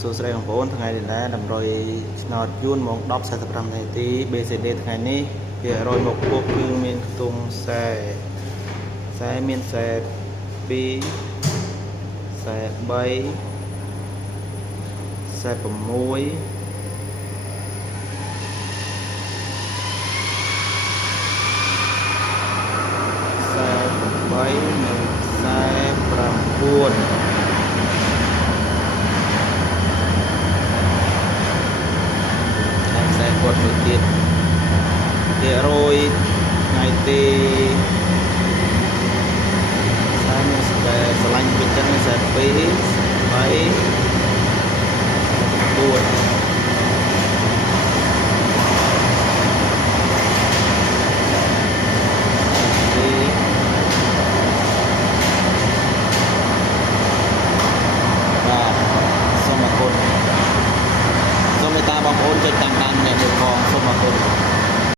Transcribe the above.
សួស្តីបងប្អូនថ្ងៃនេះដែរតម្រុយឆ្នោតយួនម៉ោង 10:45 នាទី BCD ថ្ងៃនេះវា100មកពុកគឺមានខ្ទង់ខ្សែមានខ្សែ2ខ្សែ3ខ្សែ6និងខ្សែ9គាត់មួយទៀត100ថ្ងៃទីស្រឡាញ់ពីចឹងខ្សែ2 3 4សូមអរគុណសូមមេត្តាបងប្អូនចុចតាមដានអ្នកមើលផងសូមអរគុណ